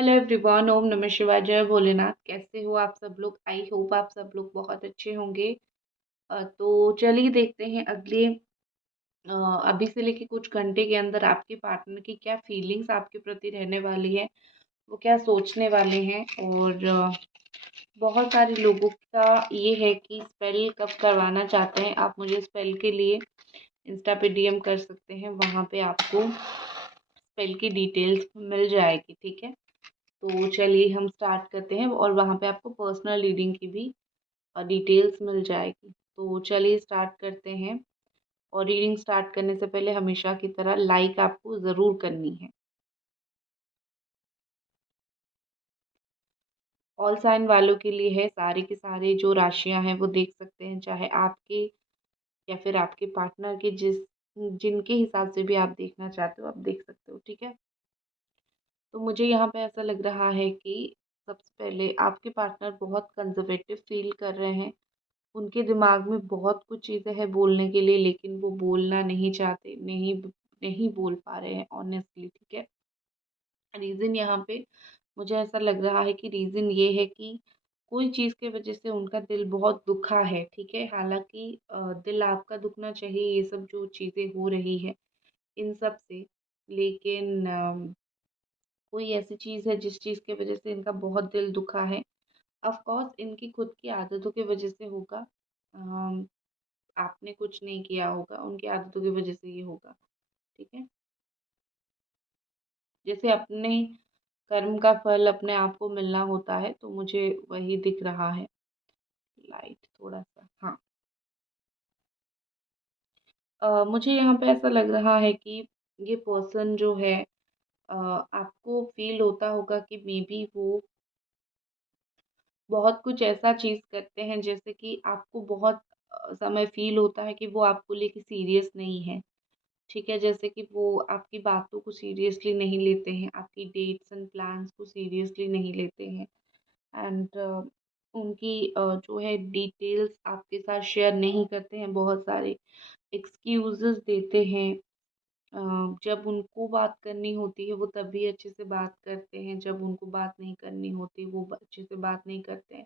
Hello everyone, ओम नमः शिवाय, जय भोलेनाथ। कैसे हो आप सब लोग? आई होप आप सब लोग बहुत अच्छे होंगे। तो चलिए देखते हैं अभी से लेके कुछ घंटे के अंदर आपके पार्टनर की क्या फीलिंग्स आपके प्रति रहने वाली है, वो क्या सोचने वाले हैं। और बहुत सारे लोगों का ये है कि स्पेल कब करवाना चाहते हैं। आप मुझे स्पेल के लिए इंस्टा पे डीएम कर सकते हैं, वहाँ पे आपको स्पेल की डिटेल्स मिल जाएगी। ठीक है, तो चलिए हम स्टार्ट करते हैं और वहाँ पे आपको पर्सनल रीडिंग की भी डिटेल्स मिल जाएगी। तो चलिए स्टार्ट करते हैं। और रीडिंग स्टार्ट करने से पहले हमेशा की तरह लाइक आपको ज़रूर करनी है। ऑल साइन वालों के लिए है, सारे के सारे जो राशियां हैं वो देख सकते हैं, चाहे आपके या फिर आपके पार्टनर के, जिनके हिसाब से भी आप देखना चाहते हो आप देख सकते हो। ठीक है, तो मुझे यहाँ पे ऐसा लग रहा है कि सबसे पहले आपके पार्टनर बहुत कंजर्वेटिव फील कर रहे हैं। उनके दिमाग में बहुत कुछ चीज़ें हैं बोलने के लिए, लेकिन वो बोलना नहीं चाहते, नहीं बोल पा रहे हैं ऑनेस्टली। ठीक है, रीज़न यहाँ पे मुझे ऐसा लग रहा है कि रीज़न ये है कि कोई चीज़ की वजह से उनका दिल बहुत दुखा है। ठीक है, हालांकि दिल आपका दुखना चाहिए ये सब जो चीज़ें हो रही है इन सब से, लेकिन कोई ऐसी चीज़ है जिस चीज़ की वजह से इनका बहुत दिल दुखा है। ऑफ कोर्स इनकी खुद की आदतों की वजह से होगा। अम, आपने कुछ नहीं किया होगा, उनकी आदतों की वजह से ये होगा। ठीक है, जैसे अपने कर्म का फल अपने आप को मिलना होता है, तो मुझे वही दिख रहा है। लाइट थोड़ा सा, हाँ। मुझे यहाँ पे ऐसा लग रहा है कि ये पर्सन जो है, आपको फील होता होगा कि मे बी वो बहुत कुछ ऐसा चीज़ करते हैं, जैसे कि आपको बहुत समय फील होता है कि वो आपको लेके सीरियस नहीं है। ठीक है, जैसे कि वो आपकी बातों को सीरियसली नहीं लेते हैं, आपकी डेट्स एंड प्लान्स को सीरियसली नहीं लेते हैं। एंड उनकी जो है डिटेल्स आपके साथ शेयर नहीं करते हैं, बहुत सारे एक्सक्यूजेस देते हैं। जब उनको बात करनी होती है वो तभी अच्छे से बात करते हैं, जब उनको बात नहीं करनी होती वो अच्छे से बात नहीं करते हैं।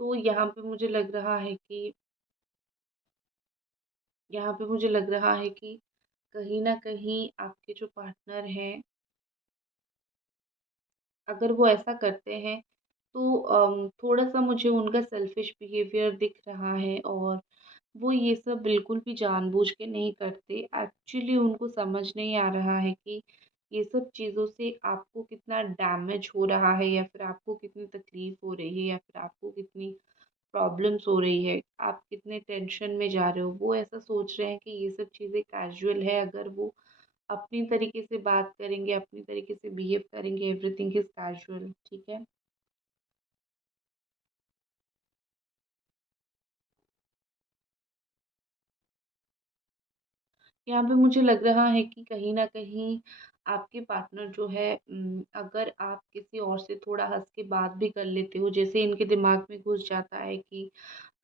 तो यहाँ पे मुझे लग रहा है कि कहीं न कहीं आपके जो पार्टनर हैं, अगर वो ऐसा करते हैं तो थोड़ा-सा मुझे उनका सेल्फ़िश बिहेवियर दिख रहा है। और वो ये सब बिल्कुल भी जानबूझ के नहीं करते। एक्चुअली उनको समझ नहीं आ रहा है कि ये सब चीज़ों से आपको कितना डैमेज हो रहा है, या फिर आपको कितनी तकलीफ़ हो रही है, या फिर आपको कितनी प्रॉब्लम्स हो रही है, आप कितने टेंशन में जा रहे हो। वो ऐसा सोच रहे हैं कि ये सब चीज़ें कैज़ुअल है, अगर वो अपनी तरीके से बात करेंगे, अपनी तरीके से बिहेव करेंगे, एवरीथिंग इज़ कैज़ुअल। ठीक है? यहाँ पे मुझे लग रहा है कि कहीं न कहीं आपके पार्टनर जो है, अगर आप किसी और से थोड़ा हँस के बात भी कर लेते हो, जैसे इनके दिमाग में घुस जाता है कि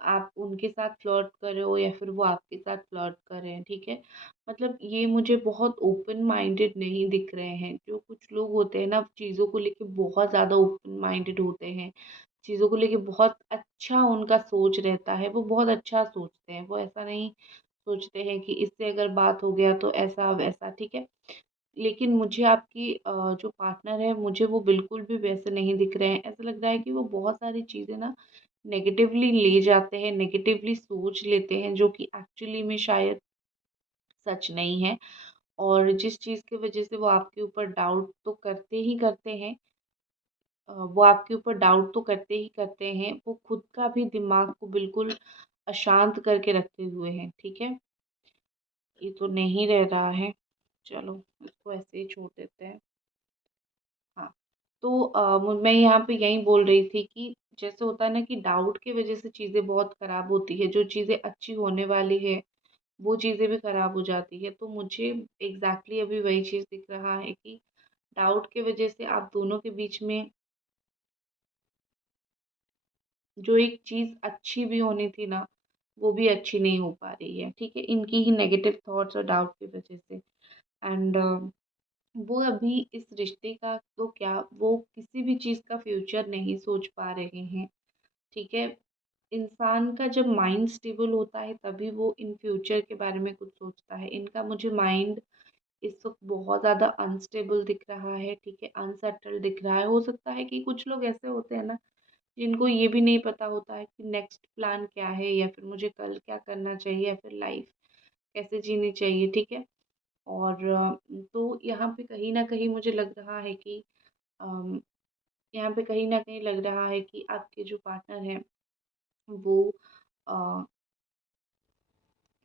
आप उनके साथ फ्लर्ट कर रहे हो या फिर वो आपके साथ फ्लर्ट कर रहे हैं। ठीक है? मतलब ये मुझे बहुत ओपन माइंडेड नहीं दिख रहे हैं। जो कुछ लोग होते हैं ना, चीज़ों को लेके बहुत ज़्यादा ओपन माइंडेड होते हैं, चीज़ों को लेके बहुत अच्छा उनका सोच रहता है, वो बहुत अच्छा सोचते हैं। वो ऐसा नहीं सोचते हैं कि इससे अगर बात हो गया तो ऐसा-वैसा। ठीक है? लेकिन मुझे आपकी जो पार्टनर है, मुझे वो बिल्कुल भी वैसे नहीं दिख रहे हैं। ऐसा लग रहा है कि वो बहुत सारी चीज़ें ना नेगेटिवली ले जाते हैं, नेगेटिवली सोच लेते हैं, जो कि एक्चुअली में शायद सच नहीं है। और जिस चीज़ की वज़ह से वो आपके ऊपर डाउट तो करते ही करते हैं, वो आपके ऊपर डाउट तो करते ही करते हैं, वो खुद का भी दिमाग को बिल्कुल अशांत करके रखे हुए हैं। ठीक है? ये तो नहीं रह रहा है, चलो इसको ऐसे ही छोड़ देते हैं। हाँ, तो मैं यहाँ पे यही बोल रही थी कि जैसे होता है ना कि डाउट की वज़ह से चीज़ें बहुत ख़राब होती है, जो चीज़ें अच्छी होने वाली है, वो चीज़ें भी ख़राब हो जाती है। तो मुझे एग्ज़ैक्टली अभी वही चीज़ दिख रहा है कि डाउट की वज़ह से आप दोनों के बीच में जो एक चीज़ अच्छी भी होनी थी ना, वो भी अच्छी नहीं हो पा रही है। ठीक है? इनकी ही नेगेटिव थॉट्स और डाउट की वज़ह से। एंड वो अभी इस रिश्ते का तो क्या, वो किसी भी चीज़ का फ्यूचर नहीं सोच पा रहे हैं, ठीक है? इंसान का जब माइंड स्टेबल होता है तभी वो इन फ्यूचर के बारे में कुछ सोचता है। इनका मुझे माइंड इस वक़्त बहुत ज़्यादा अनस्टेबल दिख रहा है, ठीक है? अनसेटल्ड दिख रहा है। हो सकता है कि कुछ लोग ऐसे होते हैं ना, जिनको ये भी नहीं पता होता है कि नेक्स्ट प्लान क्या है, या फिर मुझे कल क्या करना चाहिए, या फिर लाइफ़ कैसे जीनी चाहिए, ठीक है? और तो यहाँ पे कहीं न कहीं मुझे लग रहा है कि अम, यहाँ पे कहीं न कहीं लग रहा है कि आपके जो पार्टनर हैं वो अ,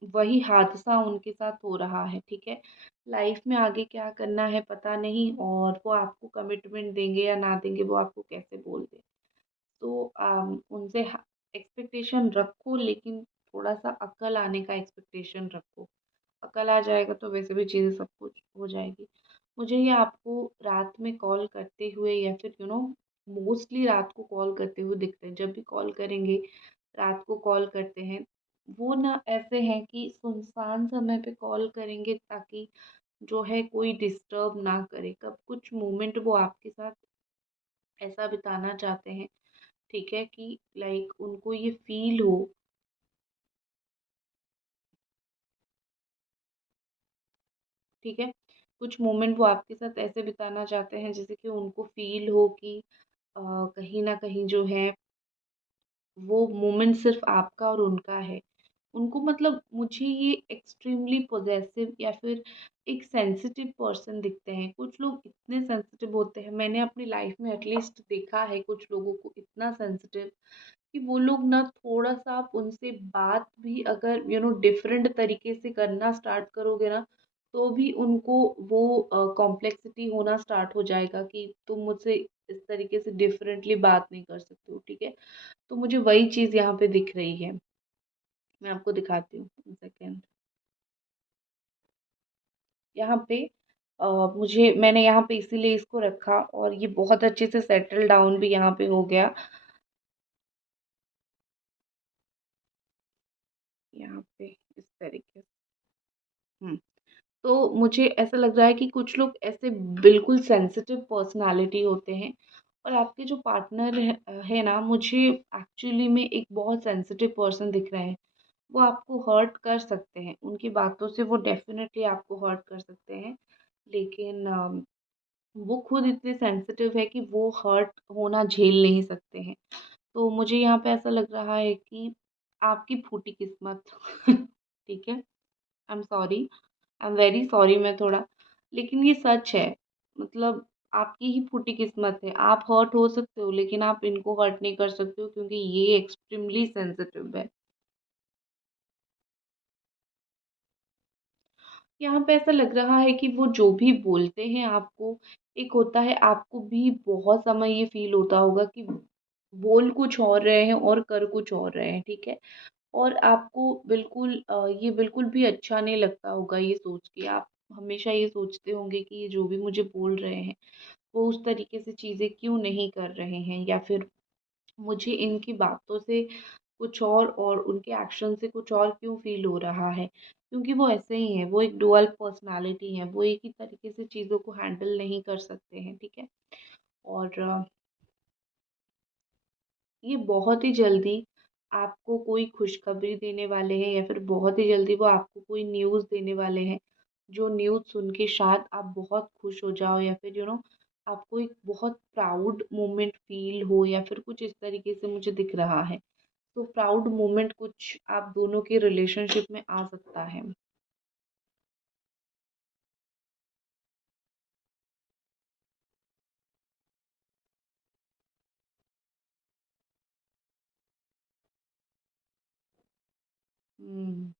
वही हादसा उनके साथ हो रहा है, ठीक है? लाइफ़ में आगे क्या करना है पता नहीं, और वो आपको कमिटमेंट देंगे या ना देंगे वो आपको कैसे बोल दें। तो उनसे एक्सपेक्टेशन रखो, लेकिन थोड़ा-सा अक्ल आने का एक्सपेक्टेशन रखो। अकल आ जाएगा तो वैसे भी चीज़ें सब कुछ हो जाएगी। मुझे ये आपको रात में कॉल करते हुए, या फिर मोस्टली रात को कॉल करते हुए दिखते हैं। जब भी कॉल करेंगे, रात को कॉल करते हैं। वो ना ऐसे हैं कि सुनसान समय पे कॉल करेंगे ताकि जो है कोई डिस्टर्ब ना करे। कब कुछ मोमेंट वो आपके साथ ऐसा बिताना चाहते हैं, ठीक है? कि लाइक उनको ये फ़ील हो, ठीक है? कुछ मोमेंट वो आपके साथ ऐसे बिताना चाहते हैं जैसे कि उनको फ़ील हो कि अ, कहीं न कहीं जो है वो मोमेंट सिर्फ़ आपका और उनका है। उनको मतलब मुझे ये एक्सट्रीमली पॉसेसिव या फिर एक सेंसिटिव पर्सन दिखते हैं। कुछ लोग इतने सेंसिटिव होते हैं, मैंने अपनी लाइफ़ में एटलीस्ट देखा है कुछ लोगों को इतना सेंसिटिव, कि वो लोग ना थोड़ा-सा आप उनसे बात भी अगर डिफरेंट तरीके से करना स्टार्ट करोगे ना, तो भी उनको वो कॉम्प्लेक्सिटी होना स्टार्ट हो जाएगा कि तुम मुझसे इस तरीके से डिफरेंटली बात नहीं कर सकते हो, ठीक है? तो मुझे वही चीज़ यहाँ पे दिख रही है। मैं आपको दिखाती हूँ, 1 सेकंड। यहाँ पे मैंने यहाँ पे इसीलिए इसको रखा, और ये बहुत अच्छे से सेटल डाउन भी यहाँ पे हो गया। यहाँ पे इस तरीके से। हुँ। तो मुझे ऐसा लग रहा है कि कुछ लोग ऐसे बिल्कुल सेंसिटिव पर्सनैलिटी होते हैं, और आपके जो पार्टनर है ना, मुझे एक्चुअली में एक बहुत सेंसिटिव पर्सन दिख रहे हैं। वो आपको हर्ट कर सकते हैं, उनकी बातों से वो डेफ़िनेटली आपको हर्ट कर सकते हैं। लेकिन वो खुद इतने सेंसिटिव है कि वो हर्ट होना झेल नहीं सकते हैं। तो मुझे यहाँ पे ऐसा लग रहा है कि आपकी फूटी किस्मत ठीक है? I am sorry, I am very sorry, मैं थोड़ा, लेकिन ये सच है। मतलब आपकी ही फूटी किस्मत है। आप हर्ट हो सकते हो, लेकिन आप इनको हर्ट नहीं कर सकते हो, क्योंकि ये एक्सट्रीमली सेंसिटिव है। यहाँ पे ऐसा लग रहा है कि वो जो भी बोलते हैं आपको, एक होता है आपको भी बहुत समय ये फ़ील होता होगा कि बोल कुछ और रहे हैं और कर कुछ और रहे हैं, ठीक है? और आपको बिल्कुल ये बिल्कुल भी अच्छा नहीं लगता होगा ये सोच के। आप हमेशा ये सोचते होंगे कि ये जो भी मुझे बोल रहे हैं, वो उस तरीके से चीज़ें क्यों नहीं कर रहे हैं, या फिर मुझे इनकी बातों से कुछ और उनके एक्शन से कुछ और क्यों फ़ील हो रहा है। क्योंकि वो ऐसे ही हैं, वो एक डुअल पर्सनैलिटी हैं, वो एक ही तरीके से चीज़ों को हैंडल नहीं कर सकते हैं, ठीक है? और ये बहुत ही जल्दी आपको कोई खुशखबरी देने वाले हैं, या फिर बहुत ही जल्दी वो आपको कोई न्यूज़ देने वाले हैं, जो न्यूज़ सुन के शायद आप बहुत खुश हो जाओ, या फिर आपको एक बहुत प्राउड मोमेंट फ़ील हो, या फिर कुछ इस तरीके से मुझे दिख रहा है। तो प्राउड मोमेंट कुछ आप दोनों के रिलेशनशिप में आ सकता है। हुँ।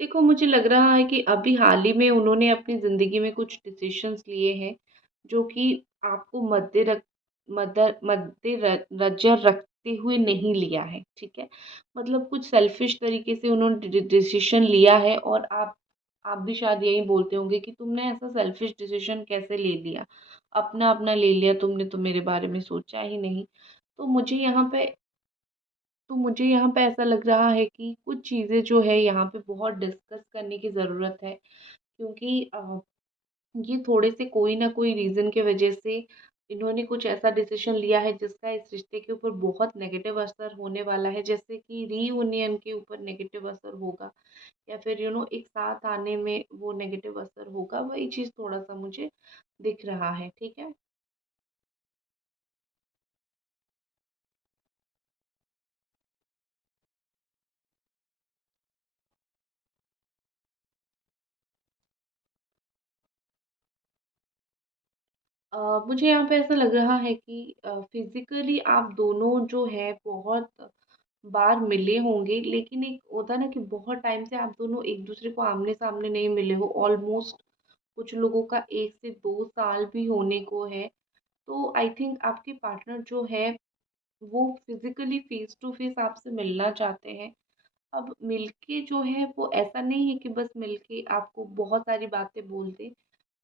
देखो, मुझे लग रहा है कि अभी हाल ही में उन्होंने अपनी ज़िंदगी में कुछ डिसीज़न्स लिए हैं, जो कि आपको मद्दे नज़र रखते हुए नहीं लिया है, ठीक है? मतलब कुछ सेल्फ़िश तरीके से उन्होंने डिसीज़न लिया है, और आप भी शायद यही बोलते होंगे कि तुमने ऐसा सेल्फ़िश डिसीज़न कैसे ले लिया? अपना-अपना ले लिया तुमने, तो मेरे बारे में सोचा ही नहीं। तो मुझे यहाँ पे तो मुझे यहाँ पे ऐसा लग रहा है कि कुछ चीज़ें जो है यहाँ पे बहुत डिस्कस करने की ज़रूरत है, क्योंकि ये थोड़े से कोई ना कोई रीज़न की वजह से इन्होंने कुछ ऐसा डिसीजन लिया है जिसका इस रिश्ते के ऊपर बहुत नेगेटिव असर होने वाला है, जैसे कि रीयूनियन के ऊपर नेगेटिव असर होगा, या फिर एक साथ आने में वो नेगेटिव असर होगा। वही चीज़ थोड़ा सा मुझे दिख रहा है। ठीक है। मुझे यहाँ पे ऐसा लग रहा है कि फिजिकली आप दोनों जो है बहुत बार मिले होंगे, लेकिन एक होता है ना कि बहुत टाइम से आप दोनों एक दूसरे को आमने सामने नहीं मिले हो। ऑलमोस्ट कुछ लोगों का 1 से 2 साल भी होने को है। तो आई थिंक आपके पार्टनर जो है वो फिजिकली फेस टू फेस आपसे मिलना चाहते हैं। अब मिलके जो है वो ऐसा नहीं है कि बस मिलके आपको बहुत सारी बातें बोल दें।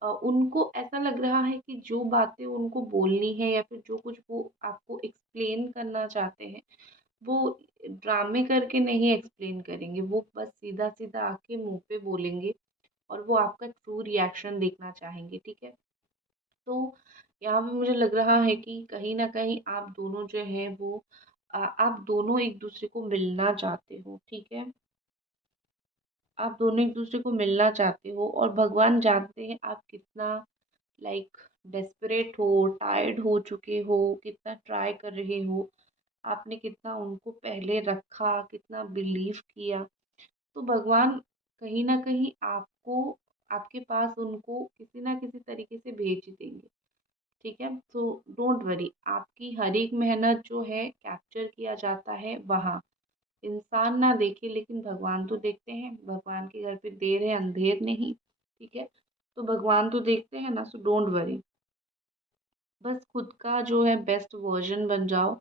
उनको ऐसा लग रहा है कि जो बातें उनको बोलनी है या फिर जो कुछ वो आपको एक्सप्लेन करना चाहते हैं, वो ड्रामे करके नहीं एक्सप्लेन करेंगे। वो बस सीधा-सीधा आके मुँह पे बोलेंगे और वो आपका ट्रू रिएक्शन देखना चाहेंगे। ठीक है? तो यहाँ पे मुझे लग रहा है कि कहीं न कहीं आप दोनों जो हैं वो आप दोनों एक-दूसरे को मिलना चाहते हो। ठीक है? आप दोनों एक-दूसरे को मिलना चाहते हो और भगवान जानते हैं आप कितना लाइक डेस्परेट हो, टायर्ड हो चुके हो, कितना ट्राई कर रहे हो, आपने कितना उनको पहले रखा, कितना बिलीव किया। तो भगवान कहीं न कहीं आपको आपके पास उनको किसी न किसी तरीके से भेज ही देंगे। ठीक है? तो डोंट वरी, आपकी हर एक मेहनत जो है कैप्चर किया जाता है वहाँ। इंसान ना देखे लेकिन भगवान तो देखते हैं। भगवान के घर पे देर है अंधेर नहीं। ठीक है? तो भगवान तो देखते हैं ना, सो डोंट वरी। बस खुद का जो है बेस्ट वर्ज़न बन जाओ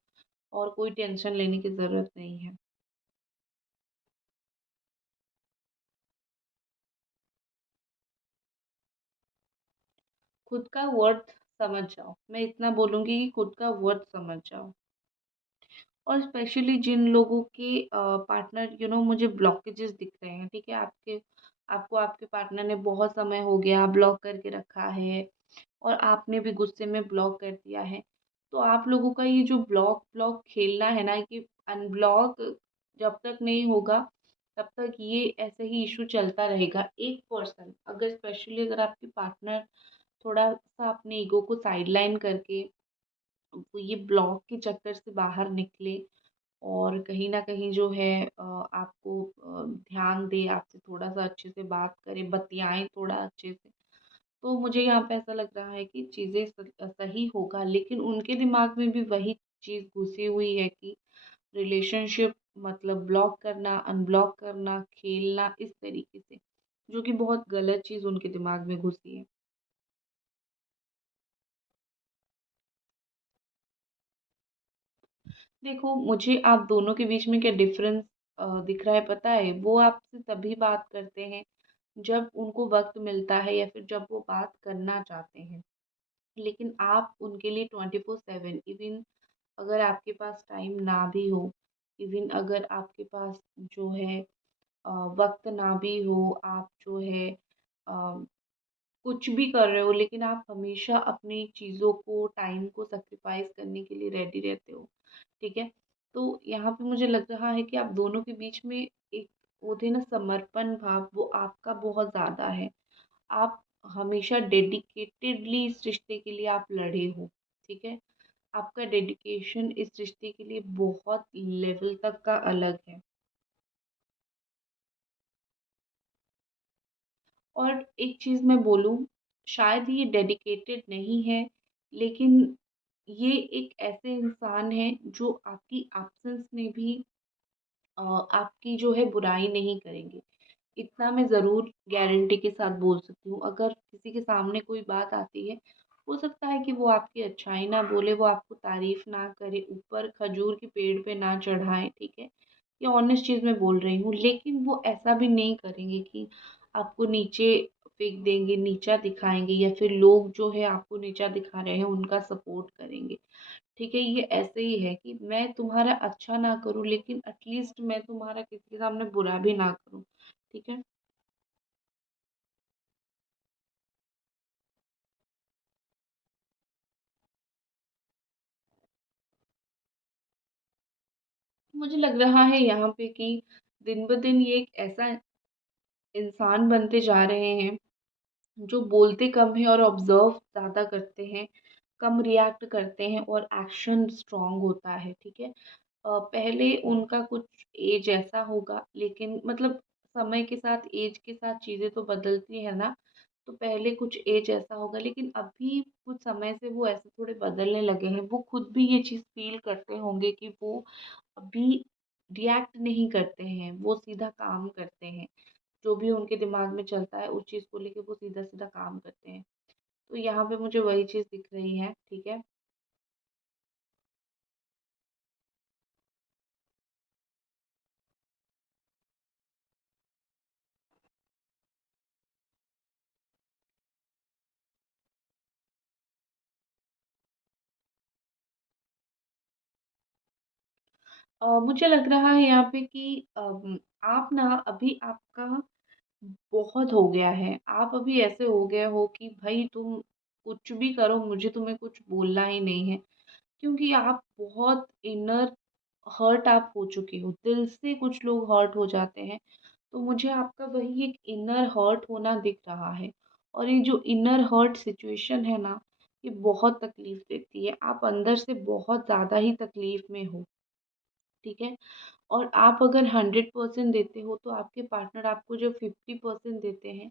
और कोई टेंशन लेने की ज़रूरत नहीं है। खुद का वर्थ समझ जाओ। मैं इतना बोलूँगी कि खुद का वर्थ समझ जाओ। और स्पेशली जिन लोगों के पार्टनर मुझे ब्लॉकेजेस दिख रहे हैं। ठीक है? आपको आपके पार्टनर ने बहुत समय हो गया ब्लॉक करके रखा है और आपने भी गुस्से में ब्लॉक कर दिया है। तो आप लोगों का ये जो ब्लॉक ब्लॉक खेलना है ना, कि अनब्लॉक जब तक नहीं होगा तब तक ये ऐसे ही इशू चलता रहेगा। एक पर्सन अगर स्पेशली अगर आपके पार्टनर थोड़ा-सा अपने ईगो को साइडलाइन करके वो ये ब्लॉक के चक्कर से बाहर निकले और कहीं न कहीं जो है आपको ध्यान दे, आपसे थोड़ा-सा अच्छे से बात करे, बतियाएँ थोड़ा अच्छे से। तो मुझे यहाँ पे ऐसा लग रहा है कि चीज़ें सही होगा, लेकिन उनके दिमाग में भी वही चीज़ घुसी हुई है कि रिलेशनशिप मतलब ब्लॉक करना, अनब्लॉक करना, खेलना इस तरीके से, जो कि बहुत गलत चीज़ उनके दिमाग में घुसी है। देखो, मुझे आप दोनों के बीच में क्या डिफ़रेंस दिख रहा है पता है? वो आपसे तभी बात करते हैं जब उनको वक़्त मिलता है या फिर जब वो बात करना चाहते हैं। लेकिन आप उनके लिए 24/7 इवन अगर आपके पास टाइम ना भी हो, इवन अगर आपके पास जो है वक़्त ना भी हो, आप जो है कुछ भी कर रहे हो लेकिन आप हमेशा अपनी चीज़ों को, टाइम को सैक्रिफ़ाइस करने के लिए रेडी रहते हो। ठीक है? तो यहाँ पे मुझे लग रहा है कि आप दोनों के बीच में एक होते हैं ना समर्पण भाव, वो आपका बहुत ज़्यादा है। आप हमेशा डेडिकेटेडली इस रिश्ते के लिए आप लड़े हो। ठीक है? आपका डेडिकेशन इस रिश्ते के लिए बहुत लेवल तक का अलग है। और एक चीज़ मैं बोलूँ, शायद ये डेडिकेटेड नहीं है, लेकिन ये एक ऐसे इंसान हैं जो आपकी एब्सेंस में भी आपकी जो है बुराई नहीं करेंगे। इतना मैं ज़रूर गारंटी के साथ बोल सकती हूँ। अगर किसी के सामने कोई बात आती है, हो सकता है कि वो आपकी अच्छाई ना बोले, वो आपको तारीफ़ ना करे, ऊपर खजूर के पेड़ पे ना चढ़ाएँ, ठीक है? ये ऑनेस्ट चीज़ मैं बोल रही हूँ, लेकिन वो ऐसा भी नहीं करेंगे कि आपको नीचे फेंक देंगे, नीचा दिखाएँगे या फिर लोग जो है आपको नीचा दिखा रहे हैं, उनका सपोर्ट करेंगे, ठीक है? ये ऐसे ही है कि मैं तुम्हारा अच्छा ना करूँ लेकिन एटलीस्ट मैं तुम्हारा किसी के सामने बुरा भी ना करूँ, ठीक है? मुझे लग रहा है यहाँ पे कि दिन-ब-दिन ये एक ऐसा इंसान बनते जा रहे हैं, जो बोलते कम हैं और ऑब्ज़र्व ज़्यादा करते हैं, कम रिएक्ट करते हैं और एक्शन स्ट्रॉन्ग होता है, ठीक है? पहले उनका कुछ एज ऐसा होगा लेकिन मतलब समय के साथ एज के साथ चीज़ें तो बदलती है ना, तो पहले कुछ एज ऐसा होगा लेकिन अभी कुछ समय से वो ऐसे थोड़े बदलने लगे हैं। वो खुद भी ये चीज़ फ़ील करते होंगे कि वो अभी रिएक्ट नहीं करते हैं, वो सीधा काम करते हैं। जो भी उनके दिमाग में चलता है उस चीज़ को लेके वो सीधा-सीधा काम करते हैं। तो यहाँ पे मुझे वही चीज़ दिख रही है, ठीक है? मुझे लग रहा है यहाँ पे कि आप ना अभी आपका बहुत हो गया है। आप अभी ऐसे हो गए हो कि भई तुम कुछ भी करो मुझे तुम्हें कुछ बोलना ही नहीं है। क्योंकि आप बहुत इनर हर्ट आप हो चुके हो। दिल से कुछ लोग हर्ट हो जाते हैं। तो मुझे आपका वही एक इनर हर्ट होना दिख रहा है। और ये जो इनर हर्ट सिचुएशन है ना, ये बहुत तकलीफ़ देती है। आप अंदर से बहुत ज़्यादा ही तकलीफ़ में हो, ठीक है? और आप अगर 100% देते हो तो आपके पार्टनर आपको जब 50% देते हैं,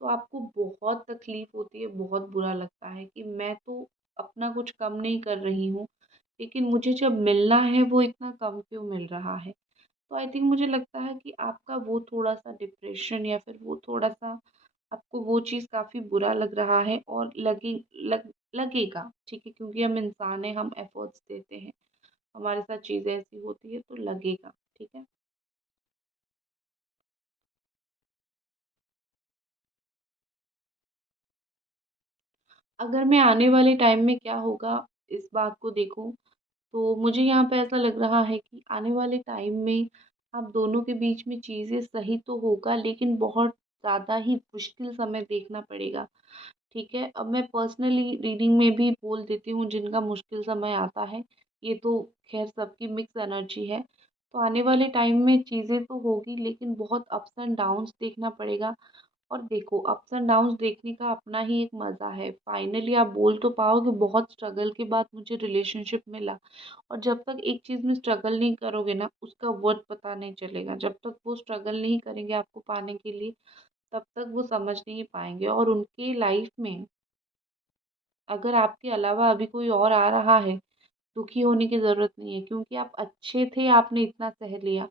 तो आपको बहुत तकलीफ़ होती है, बहुत बुरा लगता है कि मैं तो अपना कुछ कम नहीं कर रही हूँ, लेकिन मुझे जब मिलना है वो इतना कम क्यों मिल रहा है? तो आई थिंक मुझे लगता है कि आपका वो थोड़ा-सा डिप्रेशन या फिर वो थोड़ा-सा आपको वो चीज़ काफ़ी बुरा लग रहा है और लगेगा, ठीक है? क्योंकि हम इंसान हैं, हम एफ़र्ट्स देते हैं, हमारे साथ चीज़ें ऐसी होती हैं तो लगेगा, ठीक है? अगर मैं आने वाले टाइम में क्या होगा इस बात को देखूँ, तो मुझे यहाँ पे ऐसा लग रहा है कि आने वाले टाइम में आप दोनों के बीच में चीज़ें सही तो होगा लेकिन बहुत ज़्यादा ही मुश्किल समय देखना पड़ेगा, ठीक है? अब मैं पर्सनली रीडिंग में भी बोल देती हूँ जिनका मुश्किल समय आता है, ये तो ख़ैर सबकी मिक्स एनर्जी है। तो आने वाले टाइम में चीज़ें तो होगी लेकिन बहुत अप्स एंड डाउन्स देखना पड़ेगा। और देखो अप्स एंड डाउन्स देखने का अपना ही एक मज़ा है। फाइनली आप बोल तो पाओगे बहुत स्ट्रगल के बाद मुझे रिलेशनशिप मिला और जब तक एक चीज़ में स्ट्रगल नहीं करोगे ना उसका वर्थ पता नहीं चलेगा। जब तक वो स्ट्रगल नहीं करेंगे आपको पाने के लिए तब तक वो समझ नहीं पाएँगे और उनकी लाइफ़ में अगर आपके अलावा अभी कोई और आ रहा है, दुखी होने की ज़रूरत नहीं है क्योंकि आप अच्छे थे आपने इतना सह लिया।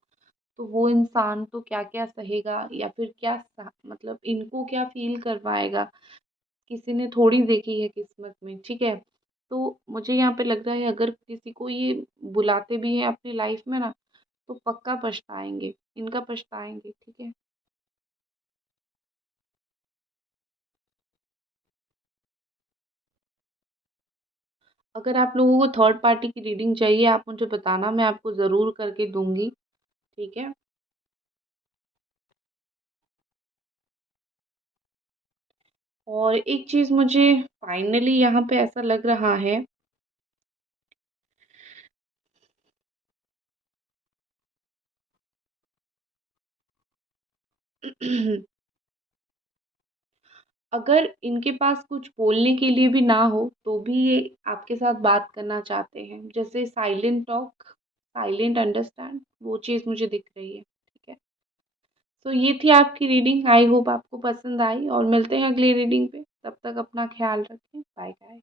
तो वो इंसान तो क्या-क्या सहेगा या फिर क्या मतलब इनको क्या फ़ील कर पाएगा, किसी ने थोड़ी देखी है किस्मत में, ठीक है? तो मुझे यहाँ पे लग रहा है अगर किसी को ये बुलाते भी हैं अपनी लाइफ़ में ना, तो पक्का पछताएँगे, इनका पछताएँगे, ठीक है? अगर आप लोगों को थर्ड पार्टी की रीडिंग चाहिए आप मुझे बताना, मैं आपको ज़रूर करके दूँगी, ठीक है? और एक चीज़ मुझे फाइनली यहाँ पे ऐसा लग रहा है अगर इनके पास कुछ बोलने के लिए भी ना हो, तो भी ये आपके साथ बात करना चाहते हैं। जैसे साइलेंट टॉक, साइलेंट अंडरस्टैंड वो चीज़ मुझे दिख रही है, ठीक है? तो ये थी आपकी रीडिंग, आई होप आपको पसंद आई और मिलते हैं अगली रीडिंग पे। तब तक अपना ख़्याल रखें। Bye bye.